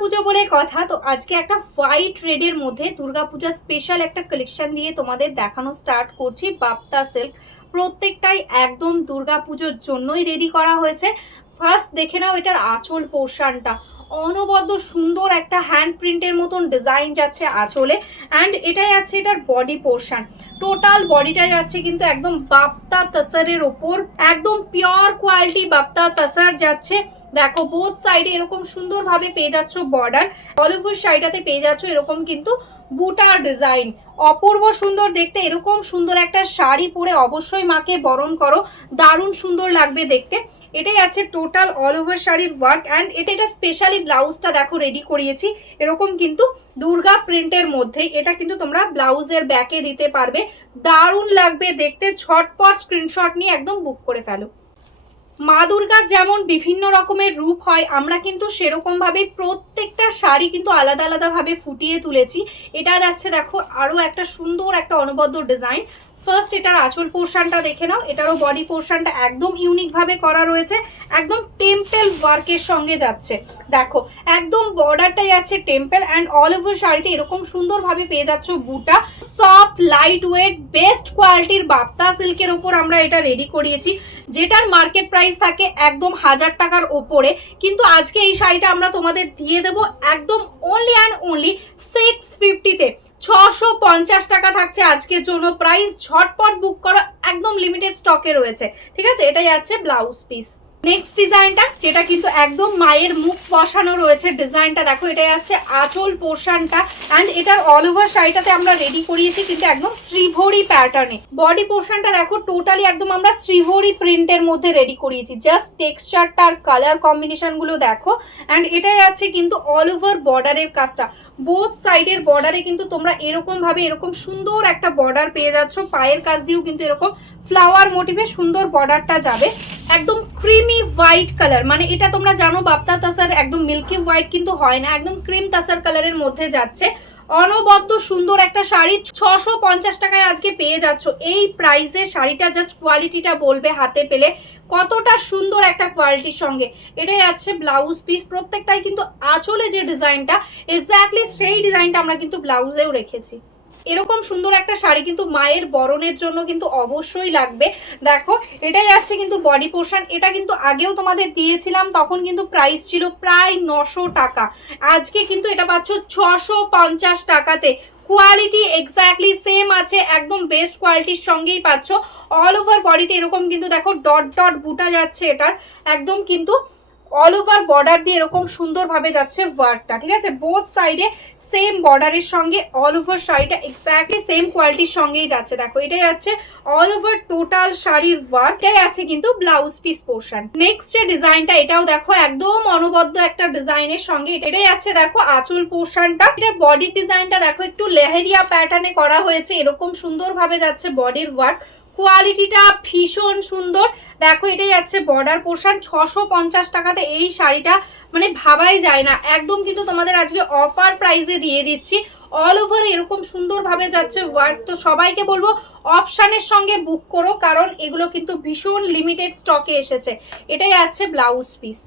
দুর্গাপুজো বলে কথা, তো আজকে একটা হোয়াইট রেডের মধ্যে দুর্গাপূজা স্পেশাল একটা কালেকশন দিয়ে তোমাদের দেখানো স্টার্ট করছি। বাপ্তা সিল্ক প্রত্যেকটাই একদম দুর্গাপুজোর জন্যই রেডি করা হয়েছে। ফার্স্ট দেখে নাও এটার আঁচল পোর্শনটা, অনবদ্য সুন্দর একটা হ্যান্ড প্রিন্টের মতন ডিজাইন যাচ্ছে আঁচলে। অ্যান্ড এটাই আছে এটার বডি পোর্শন, টোটাল বডিটা যাচ্ছে কিন্তু একদম বাপ্তা তসরের ওপর, একদম পিওর কোয়ালিটি বাপ্তা তসর যাচ্ছে। দেখো বোথ সাইডে এরকম সুন্দর ভাবে পেয়ে যাচ্ছ বর্ডার, অল ওভার সাইডটাতে পেয়ে যাচ্ছ এরকম কিন্তু বুটার ডিজাইন, অপূর্ব সুন্দর দেখতে। এরকম সুন্দর একটা শাড়ি পরে অবশ্যই মাকে বরণ করো, দারুণ সুন্দর লাগবে দেখতে। এটাই আছে টোটাল অল ওভার শাড়ির ওয়ার্ক। অ্যান্ড এটা স্পেশালি ব্লাউজটা দেখো রেডি করিয়েছি এরকম কিন্তু দুর্গা প্রিন্টের মধ্যে। এটা কিন্তু তোমরা ব্লাউজের ব্যাকে দিতে পারবে, দারুণ লাগবে দেখতে। ঝটপট স্ক্রিনশট নিয়ে একদম বুক করে ফেলো। মা দুর্গার যেমন বিভিন্ন রকমের রূপ হয়, আমরা কিন্তু সেরকম ভাবে প্রত্যেকটা শাড়ি কিন্তু আলাদা আলাদা ভাবে ফুটিয়ে তুলেছি। এটা যাচ্ছে দেখো আরো একটা সুন্দর একটা অনবদ্য ডিজাইন। ফার্স্ট এটার আঁচল পোর্শনটা দেখে নাও, এটারও বডি পোর্শনটা একদম ইউনিক ভাবে করা রয়েছে, একদম টেম্পল ওয়ার্কের সঙ্গে যাচ্ছে। দেখো একদম বর্ডারটা যাচ্ছে টেম্পল, অ্যান্ড অল ওভার শাড়িতে এরকম সুন্দর ভাবে পেয়ে যাচ্ছ বুটা। সফট লাইট ওয়েট বেস্ট কোয়ালিটির বাপ্তা সিল্কের ওপর আমরা এটা রেডি করিয়েছি, যেটার মার্কেট প্রাইস থাকে একদম 1000 টাকার ওপরে। কিন্তু আজকে এই শাড়িটা আমরা তোমাদের দিয়ে দেবো একদম অনলি অ্যান্ড অনলি 650-তে। 650 টাকা থাকছে আজকের জন্য প্রাইস। ঝটপট বুক করো, একদম লিমিটেড স্টকে রয়েছে, ঠিক আছে। এটাই আছে ব্লাউজ পিস। নেক্সট ডিজাইনটা যেটা কিন্তু একদম মায়ের মুখ বসানো রয়েছে ডিজাইনটা, দেখো এটাই আছে আঁচল পোর্শনটা। অ্যান্ড এটার অল ওভার শাড়িটাতে আমরা রেডি করিয়েছি কিন্তু একদম শ্রীভরি প্যাটার্নে। বডি পোর্শনটা দেখো টোটালি একদম আমরা শ্রীভরি প্রিন্টের মধ্যে রেডি করিয়েছি, জাস্ট টেক্সচারটা আর কালার কম্বিনেশন গুলো দেখো। অ্যান্ড এটাই আছে কিন্তু অল ওভার বর্ডারের কাজটা, বোথ সাইডের বর্ডারে কিন্তু তোমরা এরকম ভাবে এরকম সুন্দর একটা বর্ডার পেয়ে যাচ্ছ। পায়ের কাজ দিয়েও কিন্তু এরকম ফ্লাওয়ার মোটিভে সুন্দর বর্ডারটা যাবে। একদম ক্রিমি হোয়াইট কালার, মানে এটা তোমরা জানো বাপ্তা তাসার একদম মিল্কি হোয়াইট কিন্তু হয় না, একদম ক্রিম তাসার কালারের মধ্যে যাচ্ছে। অনবদ্য সুন্দর একটা শাড়ি 650 টাকায় আজকে পেয়ে যাচ্ছ এই প্রাইসে। শাড়িটা জাস্ট কোয়ালিটিটা বলবে হাতে পেলে কতটা সুন্দর একটা কোয়ালিটির সঙ্গে। এটাই আছে ব্লাউজ পিস, প্রত্যেকটাই কিন্তু আঁচলে যে ডিজাইনটা এক্স্যাক্টলি সেই ডিজাইনটা আমরা কিন্তু ব্লাউজেও রেখেছি। এরকম সুন্দর একটা শাড়ি কিন্তু মায়ের বরণের জন্য কিন্তু অবশ্যই লাগবে। দেখো এটাই আছে কিন্তু বডি পোর্শন, এটা কিন্তু আগেও তোমাদের দিয়েছিলাম, তখন কিন্তু প্রাইস ছিল প্রায় 900 টাকা। আজকে কিন্তু এটা পাচ্ছ 650 টাকাতে। কোয়ালিটি এক্স্যাক্টলি সেম আছে, একদম বেস্ট কোয়ালিটির সঙ্গেই পাচ্ছ। অল ওভার বডিতে এরকম কিন্তু দেখো ডট ডট বুটা যাচ্ছে এটার, একদম কিন্তু অল ওভার বর্ডার দিয়ে এরকম সুন্দরভাবে যাচ্ছে ওয়ার্কটা, ঠিক আছে। বোথ সাইডে সেম বর্ডারের সঙ্গে অল ওভার শাড়িটা এক্স্যাক্টলি সেম কোয়ালিটির সঙ্গেই যাচ্ছে। দেখো এটাই আছে অল ওভার টোটাল শাড়ির ওয়ার্ক, এটাই আছে কিন্তু ব্লাউজ পিস পোর্শন। নেক্সট যে ডিজাইনটা এটাও দেখো একদম অনবদ্য একটা ডিজাইনের সঙ্গে, এটাই আছে দেখো আঁচল পোর্শনটা। এটার বডির ডিজাইনটা দেখো একটু লেহেরিয়া প্যাটার্নে করা হয়েছে, এরকম সুন্দরভাবে যাচ্ছে বডির ওয়ার্ক। কোয়ালিটিটা ভীষণ সুন্দর। দেখো এটাই যাচ্ছে বর্ডার পোর্শন। 650 টাকাতে এই শাড়িটা মানে ভাবাই যায় না, একদম কিন্তু তোমাদের আজকে অফার প্রাইসে দিয়ে দিচ্ছি। অল ওভার এরকম সুন্দরভাবে যাচ্ছে ওয়ার্ক। তো সবাইকে বলবো অপশানের সঙ্গে বুক করো, কারণ এগুলো কিন্তু ভীষণ লিমিটেড স্টকে এসেছে। এটাই আছে ব্লাউজ পিস।